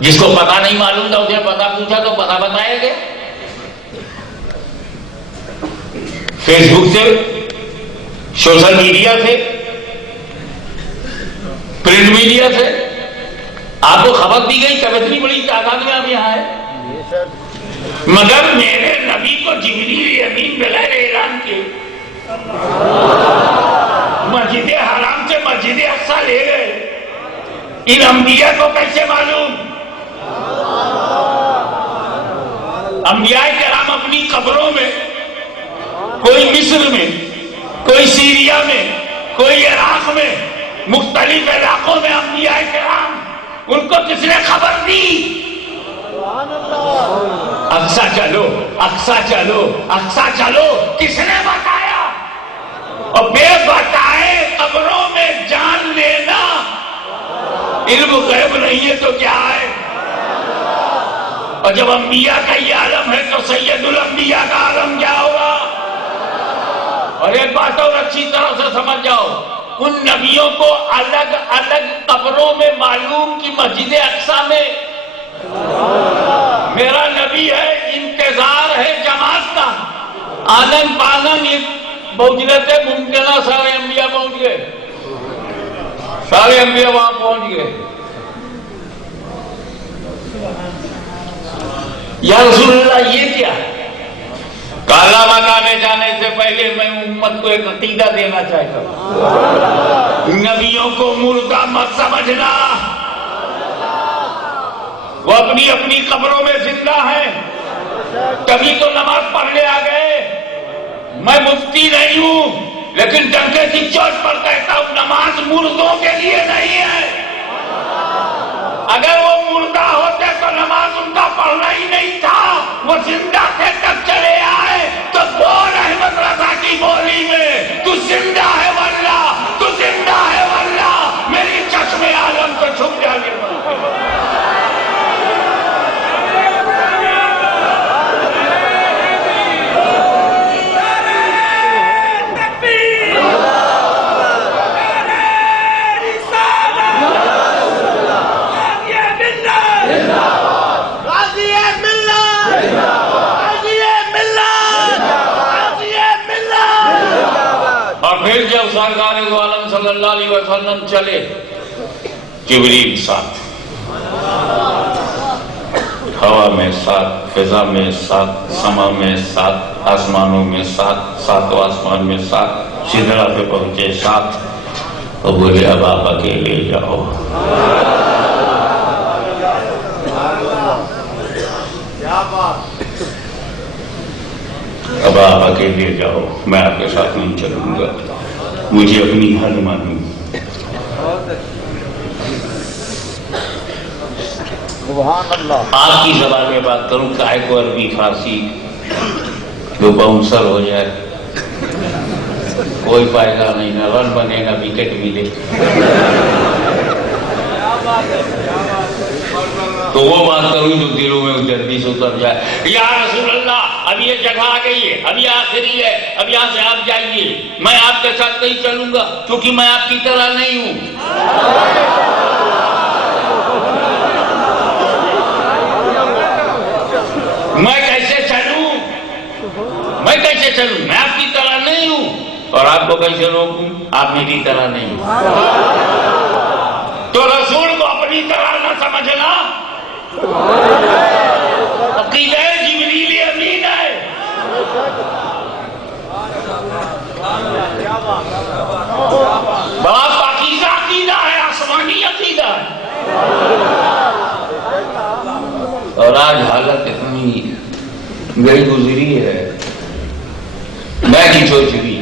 جس کو پتہ نہیں معلوم تھا اسے پتہ پوچھا تو پتہ بتائے گے. فیس بک سے، سوشل میڈیا سے، پرنٹ میڈیا سے آپ کو خبر دی گئی کہ اتنی بڑی تعداد میں آپ یہاں آئے. مگر میرے نبی کو جبریل امین بغیر اعلان کے مسجد حرام سے مسجد اقصی لے گئے. ان انبیاء کو کیسے معلوم؟ انبیاء کرام اپنی قبروں میں، کوئی مصر میں، کوئی سیریا میں، کوئی عراق میں، مختلف علاقوں میں انبیاء کرام، ان کو کس نے خبر دی؟ اقصی چلو، اقصی چلو، اقصی چلو، کس نے بتایا؟ اور بے بتائے قبروں میں جان لینا علم غیب نہیں ہے تو کیا ہے؟ اور جب انبیاء کا یہ عالم ہے تو سید الانبیاء کا عالم کیا ہوگا؟ اور ایک بات اور اچھی طرح سے سمجھ جاؤ، ان نبیوں کو الگ الگ قبروں میں معلوم کہ مسجد اقصی میں میرا نبی ہے، انتظار ہے جماعت کا. آنن پانن پہنچنے سے ممکنہ سارے انبیاء پہنچ گئے، سارے انبیاء وہاں پہنچ گئے. یا رسول اللہ یہ کیا؟ کالا مکان میں جانے سے پہلے میں امت کو ایک عقیدہ دینا چاہتا ہوں. نبیوں کو مردہ مت سمجھنا، وہ اپنی اپنی قبروں میں زندہ ہیں. کبھی تو نماز پڑھنے آ گئے. میں مفتی نہیں ہوں لیکن ڈنکے کی چوٹ پر کہتا ہوں نماز مردوں کے لیے نہیں ہے. اگر وہ مردہ ہوتے تو نماز ان کا پڑھنا ہی نہیں تھا. وہ زندہ تھے تب چلے آئے. تو بول احمد رضا کی بولی میں، تو زندہ ہے واللہ، تو زندہ ہے واللہ، میری چشم عالم کو چھپ جانے والا. پھر جب سرکار دو عالم صلی اللہ علیہ وسلم چلے، جبریل ساتھ، ہوا میں ساتھ، فضا میں ساتھ، سما میں ساتھ، آسمانوں میں ساتھ، ساتوں آسمان میں ساتھ، سدرا پہ پہنچے ساتھ. اور بولے اب آپ اکیلے جاؤ. اب آپ اکیلے جاؤ، میں آپ کے ساتھ نہیں چلوں گا، مجھے اپنی حد معلوم. آپ کی زبان میں بات کروں، کائے کو عربی فارسی جو باؤنسر ہو جائے، کوئی پائے گا نہیں، نہ رن بنے گا، وکٹ ملے. تو وہ بات کروں جو دلوں میں جلدی سے اتر جائے. یا رسول اللہ اب یہ جگہ آ گئی ہے، اب یہ آخری ہے، اب یہاں سے آپ جائیے، میں آپ کے ساتھ نہیں چلوں گا کیونکہ میں آپ کی طرح نہیں ہوں. میں کیسے چلوں؟ میں کیسے چلوں؟ میں آپ کی طرح نہیں ہوں. اور آپ کو کیسے روکوں؟ آپ میری طرح نہیں ہوں. تو رسول کو اپنی طرح نہ سمجھنا عقیدہ جبریل امین ہے. بڑا پاکیزہ عقیدہ ہے، آسمانی عقیدہ ہے. اور آج حالت اتنی میری گزری ہے، میں کی سوچ بھی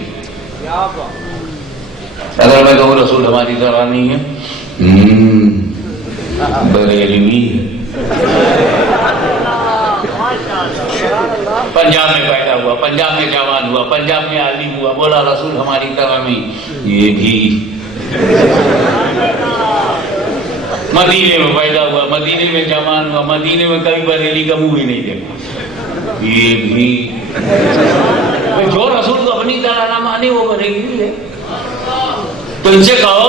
اگر میں کہوں رسول ہماری طرح نہیں ہے، بریلوی ہے. پنجاب میں پیدا ہوا، پنجاب میں جوان ہوا، پنجاب میں عالم ہوا، بولا رسول ہماری طرح نہیں. یہ بھی مدینے میں پیدا ہوا، مدینے میں جوان ہوا، مدینے میں کبھی بریلی کا منہ ہی نہیں دیکھا. یہ بھی جو رسول کو اپنی طرح نہ مانے وہ بریلی ہے. تو ان سے کہو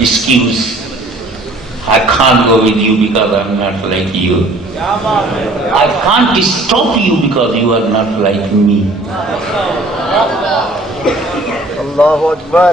excuse, I can't go with you because I'm not like you. I can't stop you because you are not like me. Allahu Akbar.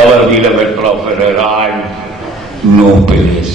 Our beloved prophet arrived, no place.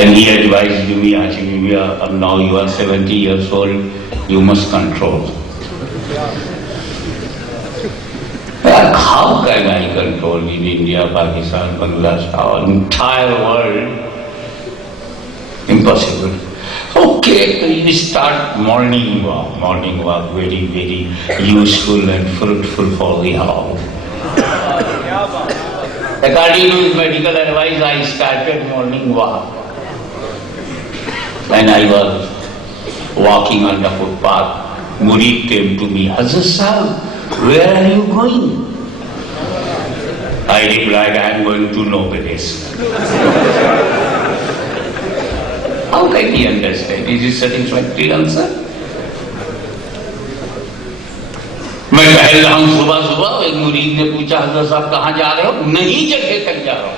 and he advised me, now you are 70 years old, you must control. How can I control in India, Pakistan, Bangladesh, our entire world? Impossible. Okay, you start morning walk, very, very useful and fruitful for the heart. According to his medical advice, I started morning walk. When I was walking on the footpath, Murid came to me, Hazrat Sahib, where are you going? I replied, I am going to no place. How can he understand? Is it satisfactory answer? میں ٹہل رہا ہوں صبح صبح، ایک مرید نے پوچھا حضرت صاحب کہاں جا رہے ہو؟ نہیں جگہ تک جا رہا ہوں.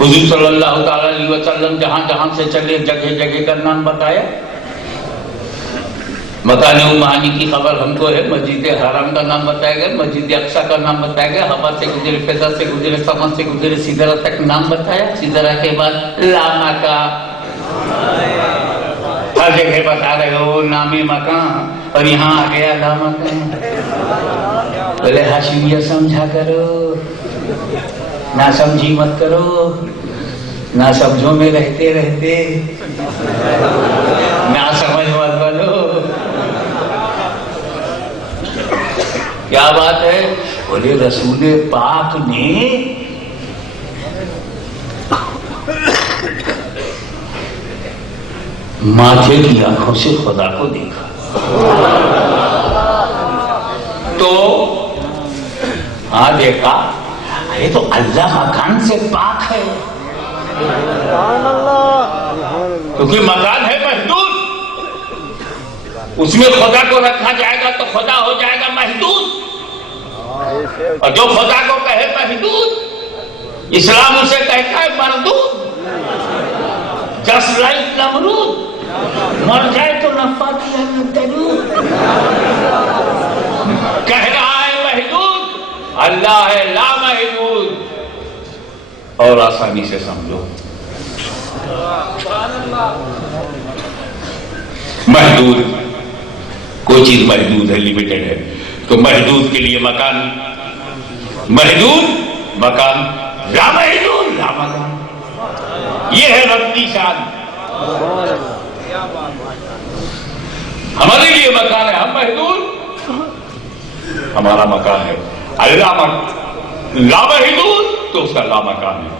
حضور صلی اللہ تعالی علیہ وسلم جہاں جہاں سے چلے جگہ جگہ کا نام بتایا. مکان عمانی کی خبر ہم کو ہے، مسجد حرام کا نام بتایا گیا، مسجد اقصی کا نام بتایا گیا، ہوا سے گزرے، فضا سے گزرے، سمن سے گزرے، سدرہ تک نام بتایا. سدرہ کے بعد لاما کا ہر جگہ بتا رہے ہو نام مکان، اور یہاں آ گیا لاما کا. بولے ہاشمیہ سمجھا کرو، نہ سمجھی مت کرو، نہ سمجھو میں رہتے رہتے نہ سمجھ مت بولو. کیا بات ہے؟ بولے رسول پاک نے ماتھے کی آنکھوں سے خدا کو دیکھا تو ہاں دیکھا، یہ تو اللہ مکان سے پاک ہے، کیونکہ مکان ہے محدود، اس میں خدا کو رکھا جائے گا تو خدا ہو جائے گا محدود، اور جو خدا کو کہے محدود، اسلام اسے کہتا ہے مردود. جسٹ لائک نمرود، مر جائے تو نفع کیا نہ درود. کہہ رہا ہے محدود، اللہ ہے لا محدود. اور آسانی سے سمجھو، محدود کوئی چیز محدود ہے، لمیٹڈ ہے، تو محدود کے لیے مکان، محدود مکان، لا محدود لا مکان. یہ ہے رب کی شان. ہمارے لیے مکان ہے، ہم محدود، ہمارا مکان ہے. اللہ لا محدود تو اس کا لا مکان ہے.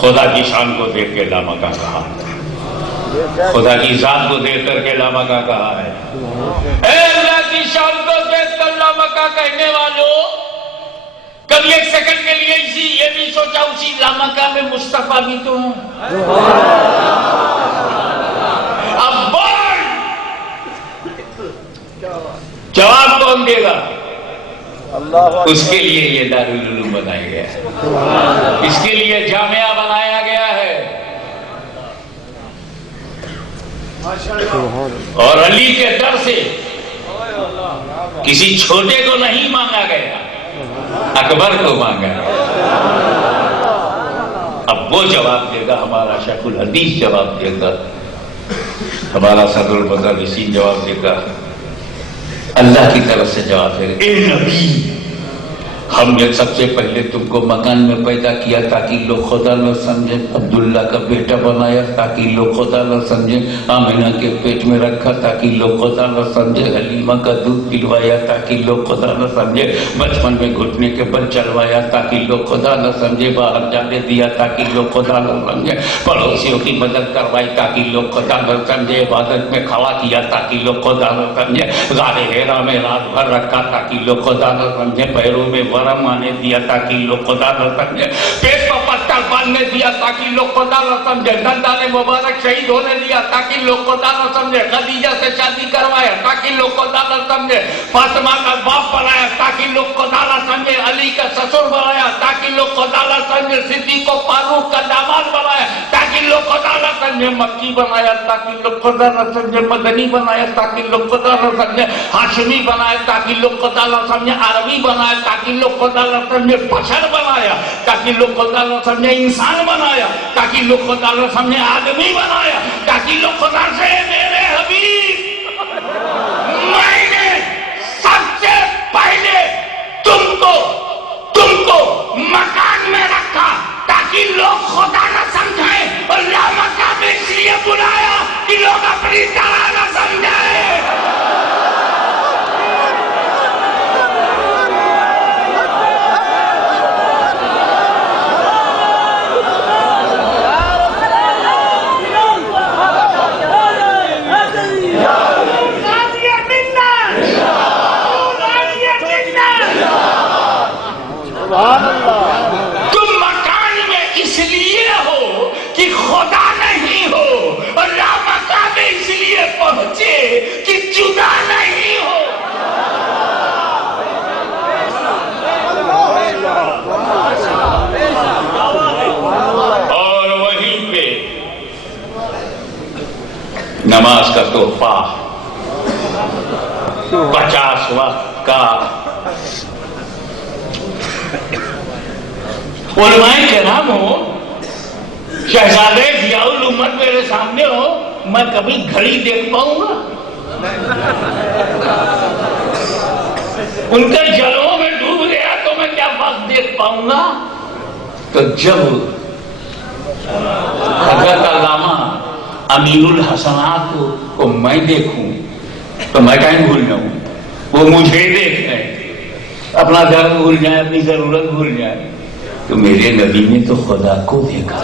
خدا کی شان کو دیکھ کے لا مکان کہا، خدا کی ذات کو دیکھ کر کے لا مکان کہا ہے. اے اللہ کی شان کو دیکھ کر لا مکان کہنے والوں، کبھی ایک سیکنڈ کے لیے یہ بھی سوچا اسی لامکہ میں مصطفیٰ بھی تو ہوں. اب بول، جواب کون دے گا؟ اس کے لیے یہ دارالعلوم بنایا گیا ہے، اس کے لیے جامعہ بنایا گیا ہے. اور علی کے در سے کسی چھوٹے کو نہیں مانگا گیا، اکبر کو مانگا. اب وہ جواب دے گا، ہمارا شیخ الحدیث جواب دے گا، ہمارا صدر المدرسین جواب دے گا، اللہ کی طرف سے جواب دے گا. اے نبی، ہم نے سب سے پہلے تم کو مکان میں پیدا کیا تاکہ لوگ خدا نہ سمجھیں، عبداللہ کا بیٹا بنایا تاکہ لوگ خدا نہ سمجھیں، آمینہ کے پیٹ میں رکھا تاکہ لوگ خدا نہ سمجھے، حلیمہ کا دودھ پلوایا تاکہ لوگ خدا نہ سمجھے، بچپن میں گھٹنے کے بل چلوایا تاکہ لوگ خدا نہ سمجھے، باہر جانے دیا تاکہ لوگ خدا نہ سمجھے، پڑوسیوں کی مدد کروائی تاکہ لوگ خدا نہ سمجھے، عبادت میں کھڑا کیا تاکہ لوگ خدا نہ سمجھے، غار حرا میں رات بھر رکھا تاکہ لوگ خدا نہ سمجھے، پیروں میں ورم آنے دیا تاکہ لوگ خدا نہ سمجھے، پیٹ پر پتھر باندھنے دیا تاکہ لوگ خدا نہ سمجھے، دندان مبارک شہید ہونے دیا تاکہ لوگ خدا نہ سمجھے، خدیجہ سے شادی کروایا تاکہ لوگ خدا نہ سمجھے، فاطمہ کا باپ بنایا تاکہ لوگ خدا نہ سمجھے، علی کا سسر بنایا تاکہ لوگ خدا نہ سمجھے، صدیق و فاروق کا داماد بنایا تاکہ لوگ خدا نہ سمجھے، مکی بنایا تاکہ لوگ خدا نہ سمجھے، مدنی بنایا تاکہ لوگ خدا نہ سمجھے، ہاشمی بنایا تاکہ لوگ خدا نہ سمجھے، عربی بنایا تاکہ لوگ خدا نہ سمجھے، بشر بنایا تاکہ لوگ خدا نہ سمجھے، انسان بنایا تاکہ لوگ خدا نہ سمجھے، آدمی بنایا تاکہ لوگ خدا سے میرے حبیب میں نے سب سے پہلے تم کو مکان میں رکھا تاکہ لوگ خدا نہ سمجھیں، اور لا مکان میں اس لیے بلایا کہ لوگ اپنی طرح نہ سمجھیں. نماز کا تحفہ 50 وقت کا. علماء کرام ہو, شہزادے ضیاء الامت میرے سامنے ہو, میں کبھی گھڑی دیکھ پاؤں گا؟ ان کے جلوں میں ڈوب گیا تو میں کیا وقت دیکھ پاؤں گا؟ تو جب حضرت علامہ امیر الحسنات کو میں دیکھوں تو میں کہیں بھول جاؤں, وہ مجھے دیکھ رہے ہیں, اپنا گھر بھول جائیں, اپنی ضرورت بھول جائیں. تو میرے نبی نے تو خدا کو دیکھا.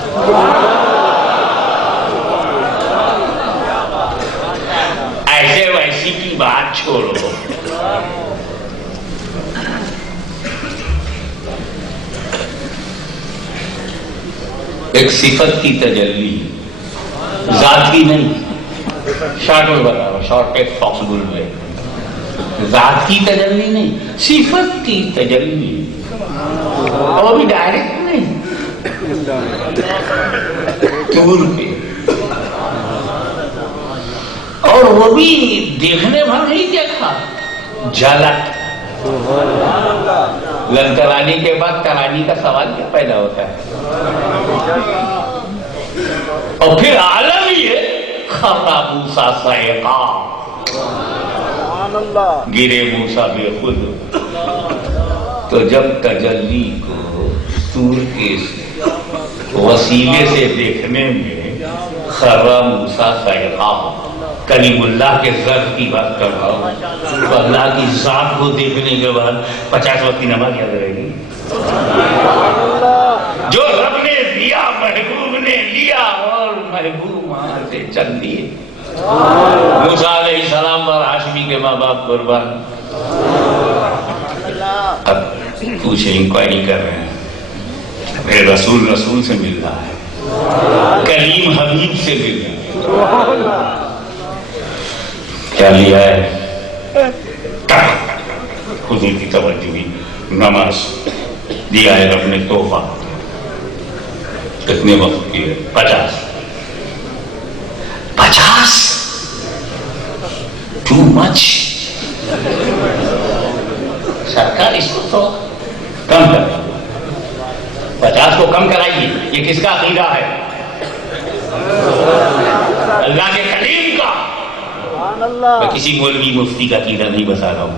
ایسے ویسی کی بات چھوڑو, ایک صفت کی تجلی, ذات کی نہیں. شارٹ میں بتا رہا, شارٹ ایز پاسبل میں. ذات کی تجلی نہیں, صفت کی تجلی, اور بھی ڈائریکٹ نہیں, طور پہ. اور وہ بھی دیکھنے بھر نہیں دیکھا, جھلک. لنکرانی کے بعد کرانی کا سوال کیا پیدا ہوتا ہے؟ اور پھر عالم یہ خطا موسیٰ صیقا, گرے موسیٰ بے خود. تو جب تجلی کو سور کے وسیلے سے دیکھنے میں خرا موسیٰ صیقا, کلیم اللہ کے ذات کی بات کر رہا ہوں, تو اللہ کی ذات کو دیکھنے کے بعد 50 وقت کی نماز یاد رہے گی. جو رب نے دیا محبوب نے لیا, اور محبوب وہاں سے چل دیے. موسیٰ علیہ السلام اور ہاشمی کے ماں باپ قربان. اب پوچھے, انکوائری کر رہے ہیں, میرے رسول سے مل رہا ہے, کلیم حبیب سے مل رہا ہے. کیا لیا ہے؟ حضور کی توجہ, نماز دیا ہے رب نے تحفہ. کتنے وقت کی ہے؟ 50. Too much. سرکار اس کو تو کم کر, 50 کو کم کرائیے. یہ کس کا عقیدہ ہے؟ اللہ کے کلیم کا. میں کسی مولوی مفتی کا عقیدہ نہیں بتا رہا ہوں,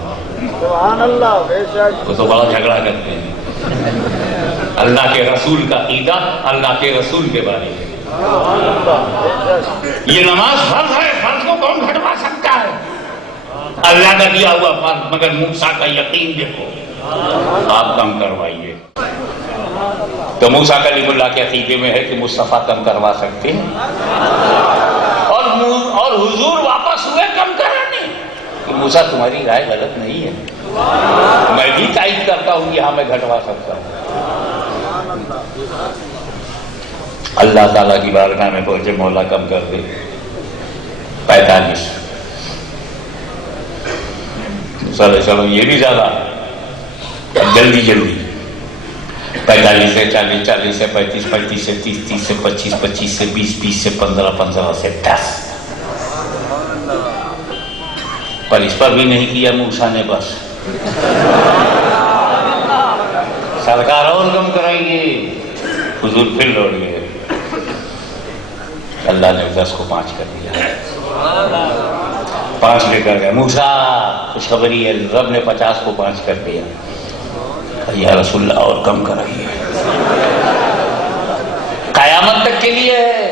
وہ تو بڑا جھگڑا کرتے ہیں. اللہ کے رسول کا عقیدہ, اللہ کے رسول کے بارے میں. یہ نماز فرض ہے, فرض کو کون گھٹوا سکتا ہے؟ اللہ کا دیا ہوا فرض, مگر موسیٰ کا یقین دیکھو. آپ کم کروائیے. تو موسیٰ کلیم اللہ کے عقیدے میں ہے کہ مصطفیٰ کم کروا سکتے ہیں, اور حضور واپس ہوئے کم کرانے. موسیٰ تمہاری رائے غلط نہیں ہے, میں بھی تائید کرتا ہوں کہ ہاں میں گھٹوا سکتا ہوں. اللہ تعالیٰ کی بارگاہ میں پہنچے, مولا کم کر دے. 45. چلو یہ بھی زیادہ, جلدی 45 سے 40, 40 سے 35, 35 سے 30, 30 سے 25, 25 سے 20, 20 سے 15, 15 سے 10. پر اس پر بھی نہیں کیا موسیٰ نے بس. سرکار اور کم کرائیے. حضور پھر لوٹ گئے. اللہ نے 10 کو 5 کر دیا. 5 لے کر گئے. موسیٰ خوشخبری ہے, رب نے 50 کو 5 کر دیا. یا رسول اللہ اور کم کرائیے. قیامت تک کے لیے ہے.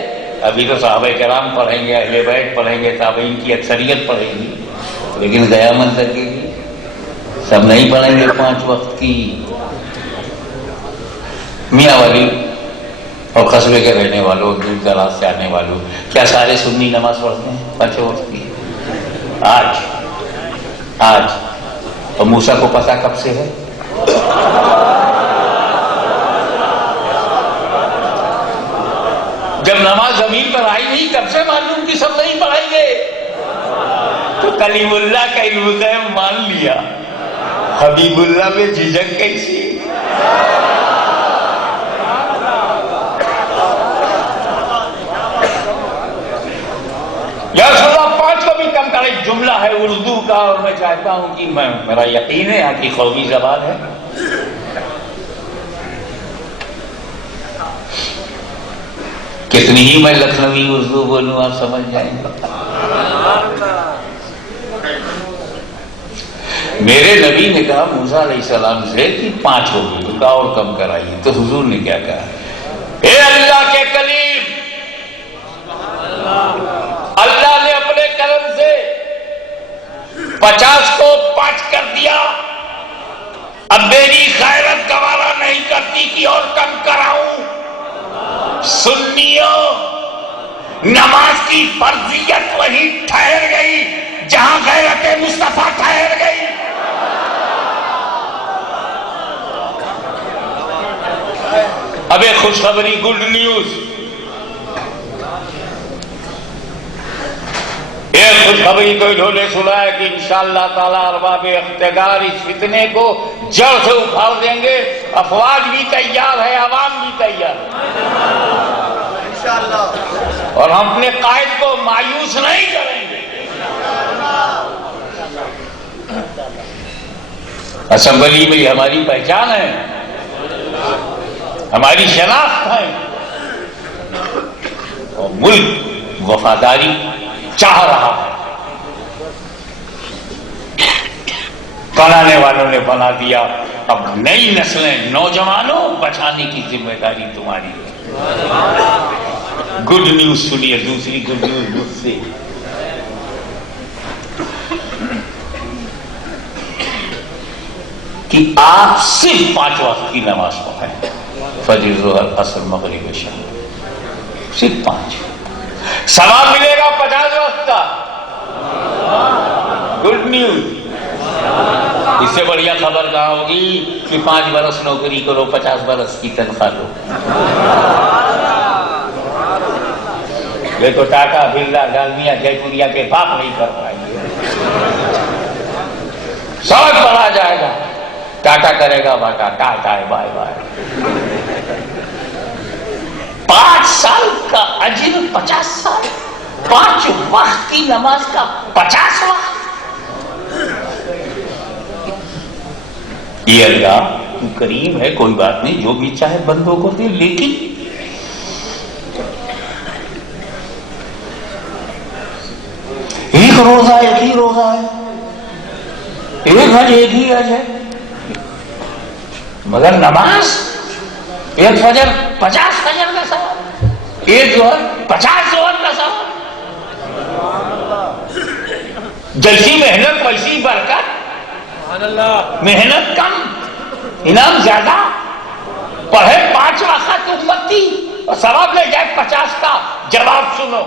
ابھی تو صحابہ کرام پڑھیں گے, اہل بیت پڑھیں گے, تابعین کی اکثریت پڑھے گی, لیکن قیامت تک کے لیے سب نہیں پڑھیں گے 5 وقت کی. میاں والی اور قصبے کے رہنے والوں, دور دراز سے آنے والوں, کیا سارے سنی نماز پڑھتے ہیں 5 وقت کی؟ آج. اور موسیٰ کو پتہ کب سے ہے؟ جب نماز زمین پر آئی نہیں تب سے معلوم کہ سب نہیں پڑھیں گے. تو کلیم اللہ کا علم غیب مان لیا, حبیب اللہ میں جھجک کیسی؟ یا رسول اللہ ایک جملہ ہے اردو کا، اور میں چاہتا ہوں کہ میرا یقین ہے یہاں کی قومی زبان ہے. کتنی ہی میں لکھنوی اردو بولوں آپ سمجھ جائیں گے. میرے نبی نے کہا موسیٰ علیہ السلام سے کہ 5 ہو گئی، کہا اور کم کرائیے. تو حضور نے کیا کہا؟ اے اللہ کے کلیم، اللہ نے اپنے کرم سے 50 کو 5 کر دیا. اب میری غیرت گوارا نہیں کرتی کہ اور کم کراؤں. سنیوں، نماز کی فرضیت وہی ٹھہر گئی جہاں غیرت مصطفیٰ ٹھہر گئی. اب ایک خوشخبری، گڈ نیوز. ایک خوشخبری تو انہوں نے سنا ہے کہ انشاءاللہ تعالی ارباب اقتدار اس فتنے کو جڑ سے اکھاڑ دیں گے. افواج بھی تیار ہے، عوام بھی تیار ہے، اور ہم اپنے قائد کو مایوس نہیں کریں گے. اسمبلی میں ہماری پہچان ہے، ہماری شناخت ہے، اور ملک وفاداری چاہ رہا ہے. بنانے والوں نے بنا دیا، اب نئی نسلیں، نوجوانوں بچانے کی ذمہ داری تمہاری ہے. گڈ نیوز سنیے، دوسری گڈ نیوز مجھ سے. کہ آپ صرف 5 وقت کی نماز پڑھیں، فجر، ظہر، عصر، مغرب، عشاء، صرف 5. ثواب ملے گا 50 وقت کا. Good news. اس سے بڑھیا خبر کہاں ہوگی کہ 5 برس نوکری کرو، 50 برس کی تنخواہ لو. یہ تو ٹاٹا، برلا، ڈالمیا، جے پوریا کے باپ نہیں کر پائیں گے. سب بڑھا جائے گا. ٹاٹا کرے گا باٹا، ٹاٹا ہے، بائے بائے. 5 سال کا اجر 50 سال، 5 وقت کی نماز کا 50 وقت. یہ اللہ تو کریم ہے، کوئی بات نہیں، جو بھی چاہے بندوں کو دے. لیکن ایک روزہ ایک ہی روزہ ہے، ایک حج ایک ہی حج ہے، مگر نماز ایک فجر 50 فجر کا ثواب، ایک ظہر 50 ظہر کا ثواب. جیسی محنت ویسی برکت. محنت کم، انعام زیادہ. پڑھے 5 وقت امتی اور ثواب لے جائے 50 کا. جواب سنو،